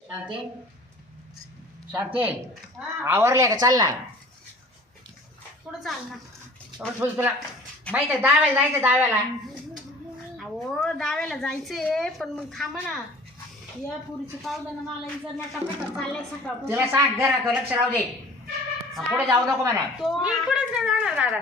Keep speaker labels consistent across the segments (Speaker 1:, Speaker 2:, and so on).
Speaker 1: शांती शांती आवरले का? चाल ना.
Speaker 2: पुढं चाल ना.
Speaker 1: तुला माहिती आहे दाव्याला जायचं दाव्याला.
Speaker 2: अहो दाव्याला जायचंय पण मग थांबा ना. या पुरीचं पावलं मला इतर नका चाललंय सकाळ.
Speaker 1: तिला सांग घरा लक्ष राहू दे. पुढे जाऊ नको म्हणा.
Speaker 2: तो
Speaker 3: मी कुठेच नाही जाणार दादा.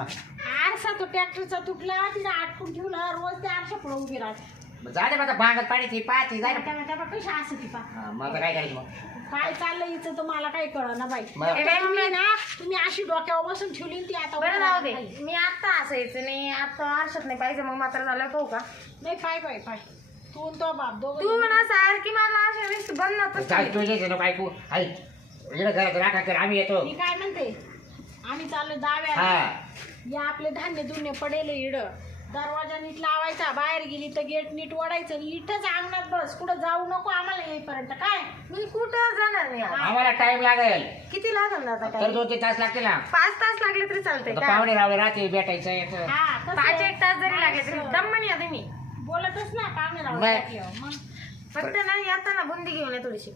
Speaker 2: आरसा तो ट्रॅक्टरचा तुटला तिला आटकून ठेवला. रोज त्या आरसा पुढे उभी राहते.
Speaker 1: जा दे माझा भांगत पाणी ती पाहती जाय ना.
Speaker 2: त्या कशी असं ती पा
Speaker 1: मग काय करायचं मग?
Speaker 2: काय चाललंय हिचं तर मला काही कळ ना बाई.
Speaker 1: मग?
Speaker 2: तुम्ही ना तुम्ही अशी डोक्यावर बसून ठेवली ती आता
Speaker 3: बरं राहू दे. मी आता असायचं नाही आता आरशात नाही पाहिजे मग मात्र झालं पाहू का?
Speaker 2: नाही पाय पाय पाय तू आणि तो बाप दोघं
Speaker 3: तू ना सारखी मला अशा वेळेस बनणार
Speaker 1: काय तुझे नको ऐकू. आई इकडे घरात राखा कर आम्ही येतो.
Speaker 2: मी काय म्हणते आम्ही चाललो दाव्याला.
Speaker 1: हा
Speaker 2: या आपले धान्य धुन्य पडेल इड. दरवाजा नीट लावायचा. बाहेर गेली तर गेट नीट ओढायचं. इथंच अंगणात बस. कुठं जाऊ नको आम्हाला येईपर्यंत. काय
Speaker 3: मी कुठं जाणार नाही आता.
Speaker 1: आम्हाला टाइम लागेल
Speaker 3: किती लागल दादा
Speaker 1: तर
Speaker 3: काय?
Speaker 1: 2-3 तास लागतील ना.
Speaker 3: 5 तास लागले तरी चालतंय
Speaker 1: आता
Speaker 3: का?
Speaker 1: पाहुणे रावळे राहते भेटायचं याचं.
Speaker 2: हा कसं
Speaker 3: 5-1 तास जरी लागले तरी
Speaker 2: माणसं
Speaker 3: दम या तुम्ही.
Speaker 2: बोलतच ना पाहुणे राहू
Speaker 1: नाही.
Speaker 2: लागल्यावर. मग
Speaker 3: फक्त ना येताना बुंदी घेऊन ये थोडीशी.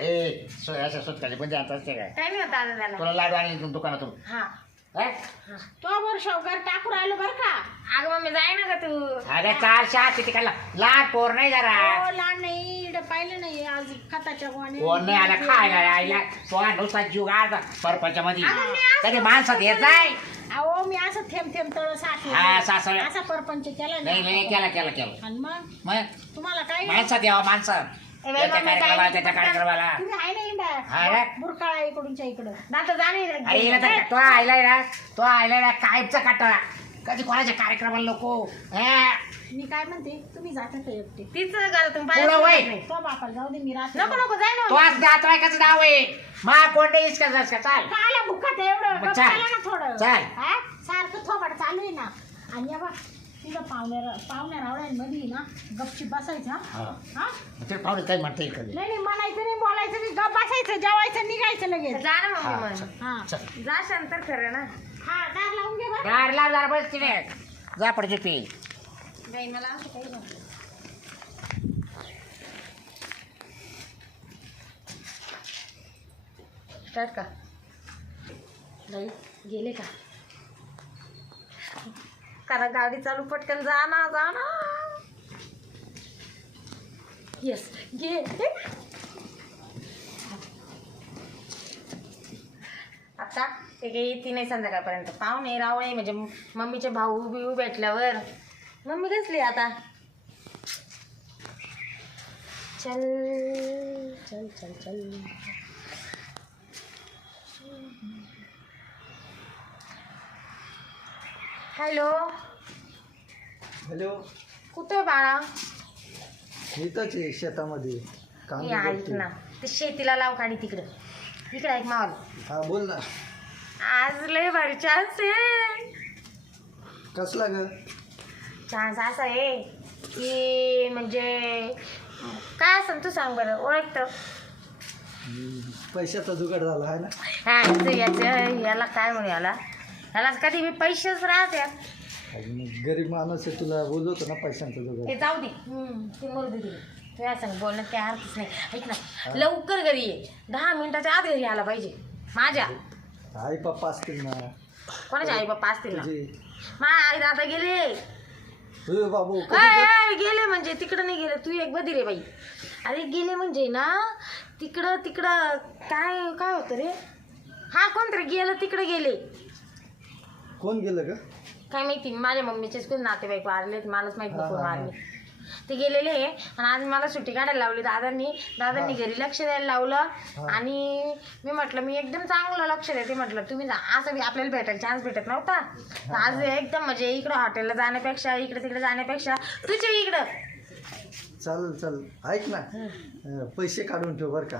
Speaker 1: अशा सुटकाचे पण जात असते काय?
Speaker 3: काय नाही होता आता त्याला.
Speaker 1: तुला लाडू आणि दुकानातून
Speaker 3: हा
Speaker 1: हा?
Speaker 2: तो वर शवगार टाकू राहिलो बरं का.
Speaker 3: अगं मम्मी जाय ना का तू.
Speaker 1: अरे 4 तिकडला लहान पोर नाही जरा.
Speaker 2: हो लहान नाही इकडे पाहिलं नाही आज खताच्या गोवाने.
Speaker 1: कोण नाही आला खायला आईला तो नुसता जीव गाळता सरपंचा मध्ये.
Speaker 3: अगं मी असं-
Speaker 1: कधी माणसात येत जाय.
Speaker 2: अहो मी असं थेंब थेंब तळ सासू
Speaker 1: हा, सासू.
Speaker 2: असा परपंच केला
Speaker 1: नाही नाही केला
Speaker 2: आणि मग
Speaker 1: मग
Speaker 2: तुम्हाला काय
Speaker 1: माणसात यावं माणसात.
Speaker 3: ए बाई,
Speaker 1: याच्या
Speaker 3: मम्मी
Speaker 1: कार्यक्रमाला
Speaker 3: काय-
Speaker 1: त्याच्या कार्यक्रमाला.
Speaker 2: तुम्ही आहे ना
Speaker 1: हा
Speaker 2: इंडा
Speaker 1: रे.
Speaker 2: बुरकाळा इकडूनच्या इकडं.
Speaker 3: दादा जाणे
Speaker 1: अरे हिला तर तो आयलाय ना कायमचा काटाळा. कधी कोणाच्या कार्यक्रमाला नको.
Speaker 2: मी काय म्हणते तुम्ही जाता का एकटे.
Speaker 3: तिचं घर तुम्ही
Speaker 1: पुढं वय.
Speaker 3: पाहिजे
Speaker 2: तो बापाला जाऊ दे मी राहते.
Speaker 3: नको नको जाय
Speaker 1: तो
Speaker 3: ना.
Speaker 1: आज नातवाईकाचं नाव आहे. मा कोणते इसका जास का चाल.
Speaker 2: काला भुकात एवढं
Speaker 1: मग
Speaker 2: गप्प
Speaker 1: चाल.
Speaker 2: चाला ना थोडं.
Speaker 1: चाल.
Speaker 2: हा? सारखं थोबड चालू आहे ना. आणि या बा तुझं पाहुण्या रावळ्यांमध्ये ना गपची बसायचं.
Speaker 1: हा.
Speaker 2: हा
Speaker 1: ते पाहुणे काय म्हणता येईल कधी.
Speaker 2: नाही म्हणायचं नाही बोलायचं नाही. गप बसायचं जेवायचं निघायचं लगेच.
Speaker 3: जा ना
Speaker 1: हा,
Speaker 3: मम्मी
Speaker 1: चल.
Speaker 3: मग.
Speaker 2: हा
Speaker 1: चल.
Speaker 3: जा शांत खरं ना.
Speaker 2: हा दार लावून घे बरं.
Speaker 1: गार लाव जरा बस तिने. जा पडते पी.
Speaker 3: बाई मला असं काही नको. स्टार्ट का? बाई गेले का? करा गाडी चालू पटकन जा ना येस गेले. आता ते काही येते नाही संध्याकाळपर्यंत. पाहुणे रावळे म्हणजे मम्मीचे भाऊ बिऊ भेटल्यावर मम्मी कसली आता. चल चल चल चल. हॅलो
Speaker 4: हॅलो
Speaker 3: कुठे बाळा.
Speaker 4: इथंच आहे शेतामध्ये काम
Speaker 3: हे ऐक
Speaker 4: करतोय.
Speaker 3: ना ते शेतीला लाव काढी तिकडं. इकडं ऐक मावल.
Speaker 4: हा बोल ना.
Speaker 3: आज लय भारी चान्स आहे.
Speaker 4: कसला ग?
Speaker 3: चान्स असा आहे की म्हणजे काय असं तू सांग बरं ओळखतं.
Speaker 4: पैशाचा जुगाड झाला आहे ना.
Speaker 3: हा याला काय म्हणू याला कधी मी पैसेच राहत्यात.
Speaker 4: आणि मग गरीब माणूस आहे तुला बोलवतो ना पैशांचा जुगाड.
Speaker 3: ते जाऊ दे ते मरू दे तिकडे. तुझ्या सांग बोलण्यात काही अर्थच नाही. ऐक ना लवकर घरी ये. 10 मिनिटाच्या आत घरी आला पाहिजे. माझ्या
Speaker 4: आई पप्पा असतील ना
Speaker 3: कोणाच्या आई बाप्पा असतील ना.
Speaker 4: तुझे.
Speaker 3: माझ्या आई दादा गेले.
Speaker 4: तुझे बाबू
Speaker 3: गेले म्हणजे तिकडं नाही गेले. तू एक बधी रे बाई. अरे गेले म्हणजे ना तिकडं काय काय होतं रे. हा कोणतरी गेलं तिकडं गेले.
Speaker 4: कोण गेलं ग?
Speaker 3: काय माहिती माझ्या मम्मीचेच कोण नातेवाईक वारले मलाच माहित नाही कोण
Speaker 4: हा, हा,
Speaker 3: वारले. ते गेलेले आणि आज मला सुट्टी काढायला लावली दादांनी घरी लक्ष द्यायला लावलं. आणि मी म्हटलं मी एकदम चांगलं लक्ष देते म्हटलं तुम्ही असं आपल्याला भेटायला चान्स भेटत नव्हता. आज एकदम म्हणजे इकडं हॉटेलला जाण्यापेक्षा इकडे तिकडे जाण्यापेक्षा तुझ्या इकडं.
Speaker 4: चालेल ऐक ना पैसे काढून ठेव बरं का.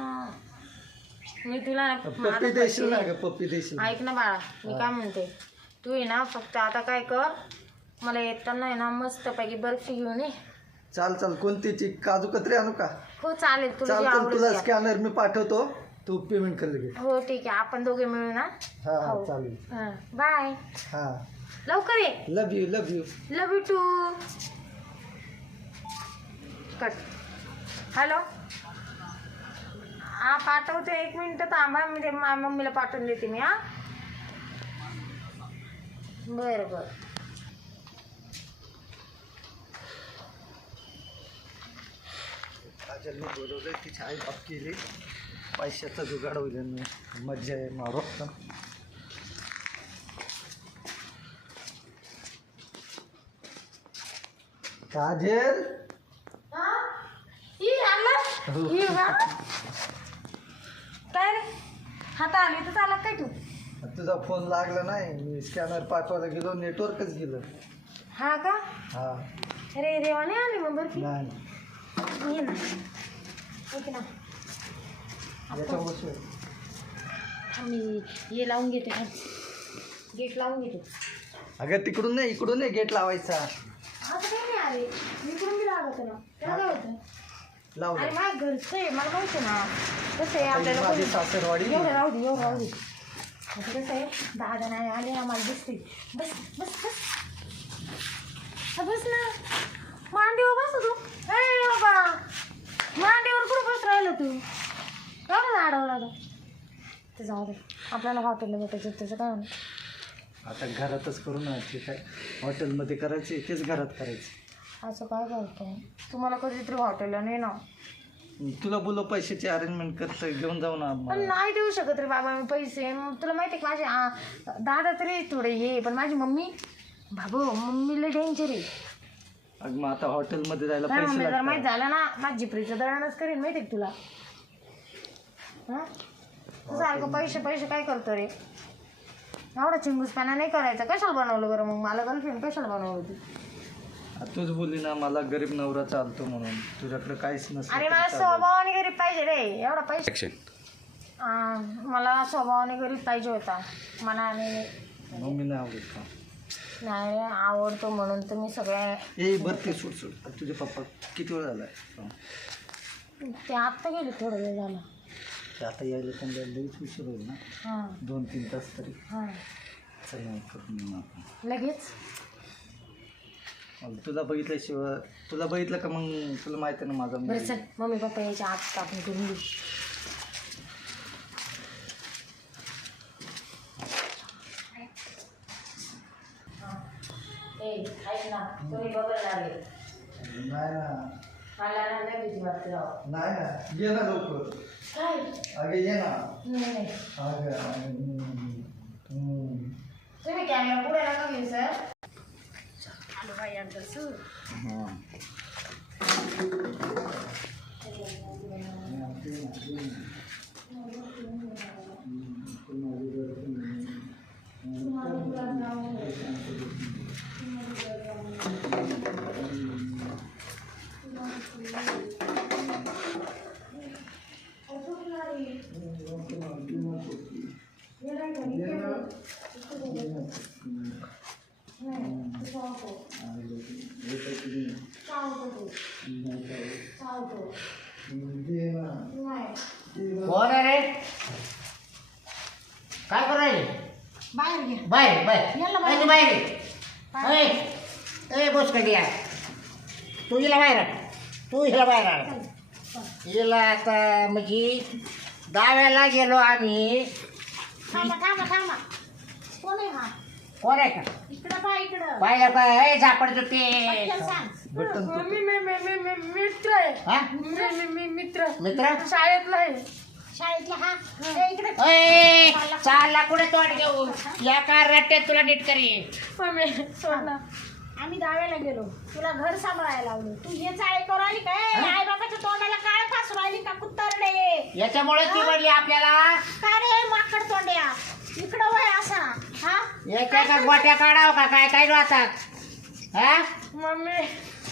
Speaker 3: मी तुला
Speaker 4: पप्पी देशील ना ग? पप्पी देशील?
Speaker 3: ऐक ना बाळा मी काय म्हणते तू आहे ना फक्त आता काय कर मला येताना आहे ना मस्तपैकी बर्फी घेऊन ये.
Speaker 4: चाल कोणतीची काजू कतरी आणू का?
Speaker 3: हो चालेल तुला जे
Speaker 4: चालतं तुला
Speaker 3: आवडेल ते.
Speaker 4: स्कॅनर मी पाठवतो तू पेमेंट कर लगेच.
Speaker 3: हो ठीक आहे आपण दोघे मिळून ना.
Speaker 4: हा
Speaker 3: हो.
Speaker 4: चालेल.
Speaker 3: बाय
Speaker 4: हा
Speaker 3: लवकर ये.
Speaker 4: Love you
Speaker 3: love you too. Cut. Hello हा पाठवते, 1 मिनिट थांबा, मी ते मम्मीला पाठवून देते मी. हा बरं बरं.
Speaker 4: काजलने बोलवलं, तिची आई बाप केली, पैशाचा जुगाड होईल, मज्जा आहे मारो. काजल
Speaker 3: काय रे, हाता आली तर चालत काय तू?
Speaker 4: तुझा फोन लागला नाही, मी स्कॅनर पाठवायला गेलो, नेटवर्कच गेलं.
Speaker 3: हा का?
Speaker 4: हा
Speaker 3: अरे देवा, नाही आली मग बरं
Speaker 4: नाही
Speaker 3: ये ना, ऐक ना,
Speaker 4: याच्या बसू.
Speaker 3: मी हे लावून घेते, गेट लावून घेते.
Speaker 4: अगं तिकडून नाही, इकडून नाही गेट लावायचा.
Speaker 3: आता काही नाही आले, मी इकडून बी लागत ना, त्याला काय होतं?
Speaker 4: लावलं.
Speaker 3: अरे माझ्या घरचं आहे, मला माहिती आहे ना कसं आहे आपल्याला
Speaker 4: माझी
Speaker 3: कोणी-
Speaker 4: सासरवाडी.
Speaker 3: एवढं राहू दे, एवढं राहू दे. आता कसं आहे, दादा नाही आले ना, मला दिसते. बस बस बस हा, बस ना, मांडीवर बस तू. ए बाबा, मांडीवर कुठं बस राहिलं तू? एवढं आडवं लागलं ते, जाऊ दे, आपल्याला हॉटेलला भेटायचं, त्याचं काय नाही.
Speaker 4: आता घरातच करू ना, ठीक आहे, हॉटेलमध्ये करायचे तेच घरात करायचे.
Speaker 3: असं काय करतोय, तुम्हाला कधीतरी हॉटेलला नाही ना.
Speaker 4: तुला बोलो पैशाची अरेंजमेंट करतं, घेऊन जाऊ ना.
Speaker 3: पण नाही देऊ शकत रे बाबा मी पैसे. तुला माहिती आहे का, माझे दादा तरी थोडे हे, पण माझी मम्मी, बाबू मम्मीला डेंजर आहे.
Speaker 4: अग मग आता हॉटेलमध्ये जायला
Speaker 3: काय
Speaker 4: पैसे
Speaker 3: मम्मी जर माहीत
Speaker 4: लागतात.
Speaker 3: झालं ना, माझी जिपरीचं दळणच करीन, माहिती आहे का तुला? हां, सारखं पैसे पैसे काय करतो रे? एवढा चिंगूसपणा नाही करायचा. कशाला बनवलं बरं मग मला? गर्लफ्रेंड कशाला बनवलं तू?
Speaker 4: तूच बोलली ना मला गरीब नवरा चालतो म्हणून, तुझ्याकडे काहीच नसतं.
Speaker 3: अरे मला स्वभावाने गरीब पाहिजे रे, एवढा पैसे. मला स्वभावाने गरीब पाहिजे होता, मनाने
Speaker 4: मम्मी नाही आवडत का?
Speaker 3: नाही रे, आवडतो म्हणून तुम्ही सगळे.
Speaker 4: ए बरं ते सुट सुट. तुझे पप्पा किती वेळ झालाय?
Speaker 3: ते आत्ता गेले, थोडं वेळ झाला.
Speaker 4: ते आता यायला त्यांना लगेच उशीर होईल ना,
Speaker 3: हां
Speaker 4: 2-3 तास तरी.
Speaker 3: हां,
Speaker 4: चला करून येऊ आपण.
Speaker 3: लगेच.
Speaker 4: तुला बघितल्याशिवाय, तुला बघितलं का मग तुला माहिती आहे ना माझा
Speaker 3: बरं चल, मम्मी पप्पा यायच्या आत आपण करून घेऊ. ऐक ना, तुम्ही बघायला लागले.
Speaker 4: नाही ना,
Speaker 3: मला ना लय भीती वाटते राव.
Speaker 4: नाही ना, ये ना लवकर.
Speaker 3: काय?
Speaker 4: अगे ये ना.
Speaker 3: नाही नाही, तुम्ही कॅमेरा पुढे नका घेऊ सर.
Speaker 2: आलो बाई अंतर सू.
Speaker 1: कोण आहे रे? काय करू राहिली?
Speaker 2: बाहेर घ्या.
Speaker 1: बाहेर बाहेर
Speaker 2: याला बाहेर.
Speaker 1: ए, तू बाहेर ए बोस कधी या, तू हिला बाहेर आण. तू हिला बाहेर आण. हिला आता म्हणजे दाव्याला गेलो आम्ही.
Speaker 2: थांबा थांबा थांबा. कोण आहे हा?
Speaker 1: कोण आहे का?
Speaker 2: इकडं पहा, इकडं.
Speaker 1: पाहिलं काय झापड चुट्टी?
Speaker 2: पटकन सांग.
Speaker 4: बटन तो.
Speaker 3: मित्र आहे.
Speaker 1: हा
Speaker 3: मित्र
Speaker 1: मित्र
Speaker 3: शाळेतला आहे.
Speaker 2: शाळेतला हा. ए, इकडे.
Speaker 1: ए चालला कुठे तोंड घेऊ? या का रट्ट्यात तुला नीट करी.
Speaker 3: मम्मी सोड ना.
Speaker 2: आम्ही दाव्याला गेलो, तुला घर सांभाळायला लावलं, तू हे चाळे करू राहिली काय? आई बाबाच्या तोंडाला काळ फासू राहिली का कुत्तरडे?
Speaker 1: याच्यामुळे ती म्हणली आपल्याला
Speaker 2: का रे माकड तोंड्या, इकडं वय असा. हा
Speaker 1: याच्या का गोट्या काढाव का काय काय आता? हा
Speaker 3: मम्मी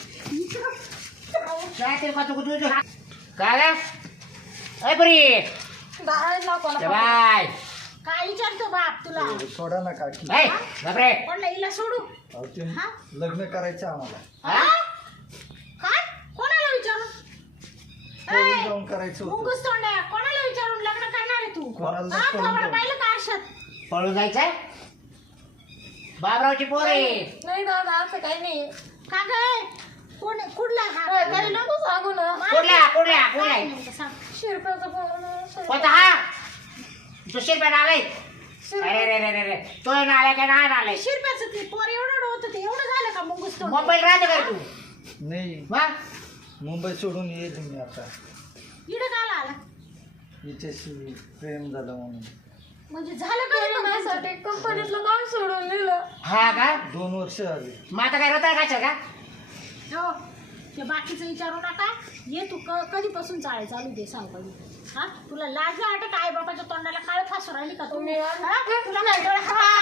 Speaker 1: काय ते का तू तुझं काय ए बरी
Speaker 3: बाहेर ना कोणा
Speaker 1: बाय
Speaker 2: काय विचारतो बाप तुला?
Speaker 4: सोडा ना काकी.
Speaker 1: ए बापरे
Speaker 2: कोणला हिला सोडू?
Speaker 4: अहो, ते
Speaker 2: हा?
Speaker 4: लग्न करायचं आम्हाला.
Speaker 1: हा
Speaker 2: काय? कोणाला विचारून?
Speaker 4: पळून जाऊन करायचं होतं.
Speaker 2: मुंगूस तोंड्या, कोणाला विचारून लग्न करणार आहे तू?
Speaker 4: कोणाला
Speaker 2: हा,
Speaker 4: पळून
Speaker 2: थोबडं
Speaker 4: जाऊ.
Speaker 2: पाहिलं का आरशात?
Speaker 1: पळून जायचंय? बाबरावची पोर आहे.
Speaker 3: नाही दादा असं काही नाही.
Speaker 2: का गं? कोण कुठला
Speaker 3: तरी नको सांगू ना.
Speaker 1: कुठल्या
Speaker 2: सांग.
Speaker 3: शिरप्याचा फोन.
Speaker 1: कोणता हा तू शिरप्यात आलाय अरे तो आलाय का नाही आलाय
Speaker 2: शिरप्याचं ते पोर एवढं होतं ते एवढं झालं का मुंगूस तो
Speaker 1: मोबाईल राहते का तू
Speaker 4: नाही
Speaker 1: वा
Speaker 4: मुंबई सोडून येईल मी आता.
Speaker 2: इडं काला आला
Speaker 4: हिच्याशी प्रेम झालं म्हणून.
Speaker 2: म्हणजे झालं का
Speaker 3: माझ्यासाठी कंपनीतलं काम सोडून दिलं.
Speaker 1: हा का
Speaker 4: 2 वर्ष झाली.
Speaker 1: मग आता काय रताळ खायचं का
Speaker 2: हो ते बाकीचं विचारू नका ये तू कधीपासून चाळे चालू दे सांग कधी हा तुला लाज वाटत आई बापाच्या तोंडाला काळ फासू राहिली का तुम्ही तुला काय डोळे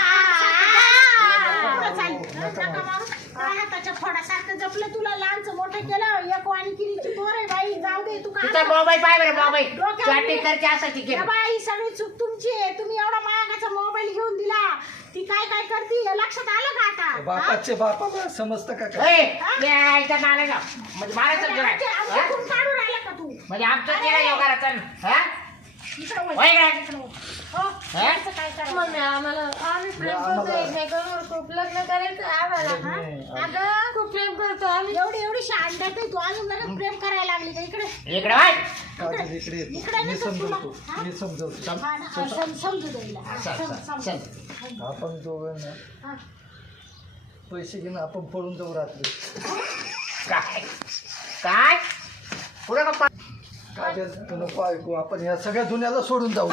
Speaker 2: नका मारू त्याच्या फोडासारखं जपलं तुला लहानचं मोठं केलं एक वाणिकिरीची पोर आहे बाई जाऊ दे तू
Speaker 1: तुझा मोबाईल पाय बरं मोबाईल चॅटिंग करते असायची की
Speaker 2: बाई सगळी चूक तुमची आहे तुम्ही एवढा महागाचा मोबाईल घेऊन दिला ती काय काय करते हे लक्षात आलं का आता
Speaker 4: बापाचे बापा समजतं का काय?
Speaker 1: यायचं नाला का म्हणजे मारायचं
Speaker 2: आमच्याकडून काढून आला का तू
Speaker 1: म्हणजे आमचं केलं योगाचं हा
Speaker 2: इकडं वळ.
Speaker 1: होय का?
Speaker 2: इकडं वळ. हो याचं काय करायचं?
Speaker 3: मम्मी आम्ही प्रेम करतो एकमेकांवर. खूप लग्न करायचं आम्हाला.
Speaker 4: नाही,
Speaker 2: अगं
Speaker 3: खूप प्रेम करतो आम्ही.
Speaker 2: एवढी शांतता आहे तू अजून लगेच प्रेम करायला लागली का इकडे
Speaker 1: इकडे वाय
Speaker 4: काजल इकडे येतो. मी समजवतो. मी समजवतो.
Speaker 2: हा ना, समजू दे हिला.
Speaker 1: चल
Speaker 4: आपण दोघं ना
Speaker 2: हा.
Speaker 4: पैसे घेऊन आपण पळून जाऊ रात्री.
Speaker 1: काय काय पुढे का
Speaker 4: काजल तू नको ऐकू. आपण ह्या सगळ्या दुनियाला सोडून जाऊ.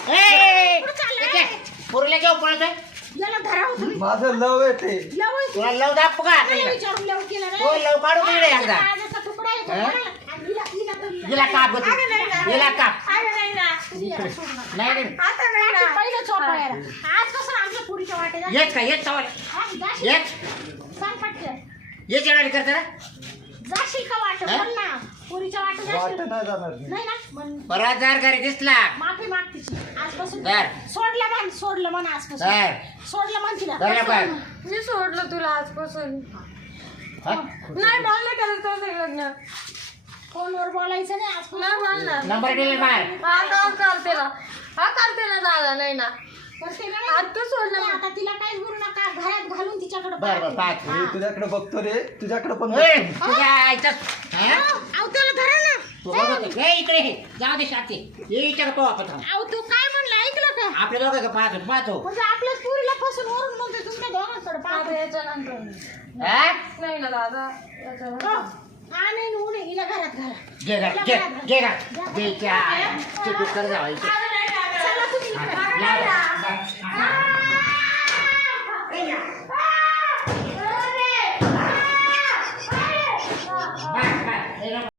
Speaker 1: पुरले घेऊ पळतोय
Speaker 2: याला धरा होतो
Speaker 4: माझं लव आहे ते.
Speaker 2: लव आहे.
Speaker 1: तुला लव दाप का
Speaker 2: त्याला विचारून लव केलं रे.
Speaker 1: तो लव काढू तिकडे एकदा
Speaker 2: काळजाचा तुकडा आहे तो
Speaker 1: हा?
Speaker 2: कोणाला? आणि हिला तरी-
Speaker 1: हिला काप होती
Speaker 2: अरे नाही ना.
Speaker 1: हिला काप
Speaker 2: अरे नाही ना. तुम्ही याला सोडू नका.
Speaker 1: नाही नाही
Speaker 2: आता नाही ना. पहिलं चोपायला. आज कसं आमच्या पुरीच्या वाटे जा.
Speaker 1: येच का येच सवाल
Speaker 2: हा, जाशील.
Speaker 1: येच
Speaker 2: सांग पटकन.
Speaker 1: येच येणार करता ना
Speaker 2: जाशील का वाट
Speaker 1: हा?
Speaker 2: बोल ना पुरीच्या वाटे
Speaker 4: वाट
Speaker 2: जाशील
Speaker 4: नाही जाणार मी.
Speaker 2: नाही ना मग
Speaker 1: परत जर घरी दिसला
Speaker 2: माफी माग तिची आजपासून
Speaker 1: बर.
Speaker 2: सोडलं म्हण आजपासून
Speaker 1: बर.
Speaker 2: सोडलं म्हण तिला
Speaker 1: धरलं पाय.
Speaker 3: मी सोडलं तुला आजपासून.
Speaker 1: हा?
Speaker 3: नाही बोललं करायचं ते लग्न.
Speaker 2: फोनवर बोलायचं नाही
Speaker 3: नाही
Speaker 2: आजपासून
Speaker 3: बोलणार.
Speaker 1: नंबर दिले बाहेर
Speaker 3: आता करते ना. हा करते ना दादा. नाही ना.
Speaker 2: करते ना
Speaker 3: आता सोडलं
Speaker 2: नाही, आता तिला काही बोलू नका घरात घालून तिच्याकडे
Speaker 1: बर बर पाहत
Speaker 4: मी तुझ्याकडे बघतो रे. तुझ्याकडे पण
Speaker 1: ओय,
Speaker 4: बघतो.
Speaker 1: तुझ्या आईचा हा?
Speaker 2: त्याला धरा ना
Speaker 1: तू बघत हे इकडे हे. जाऊ दे शाती हे विचारतो आपण थांब.
Speaker 2: अहो तू काय म्हणलं ऐकलं का
Speaker 1: आपले दोघं का पाहतो
Speaker 2: म्हणजे आपल्याच पुरीला फसून वरून म्हणते तुमच्या दोघांकडे
Speaker 3: आता
Speaker 2: पाहतो
Speaker 3: याच्यानंतर
Speaker 1: हा?
Speaker 3: नाही ना दादा.
Speaker 2: हो.
Speaker 3: याच्यानंतर
Speaker 2: हा नाही ना, ऊन आहे. हिला घरात घाला
Speaker 1: घे घे घे घे घे घे. ते तू कर जावायचं
Speaker 2: चला तुम्ही इकडे.
Speaker 1: हा, या.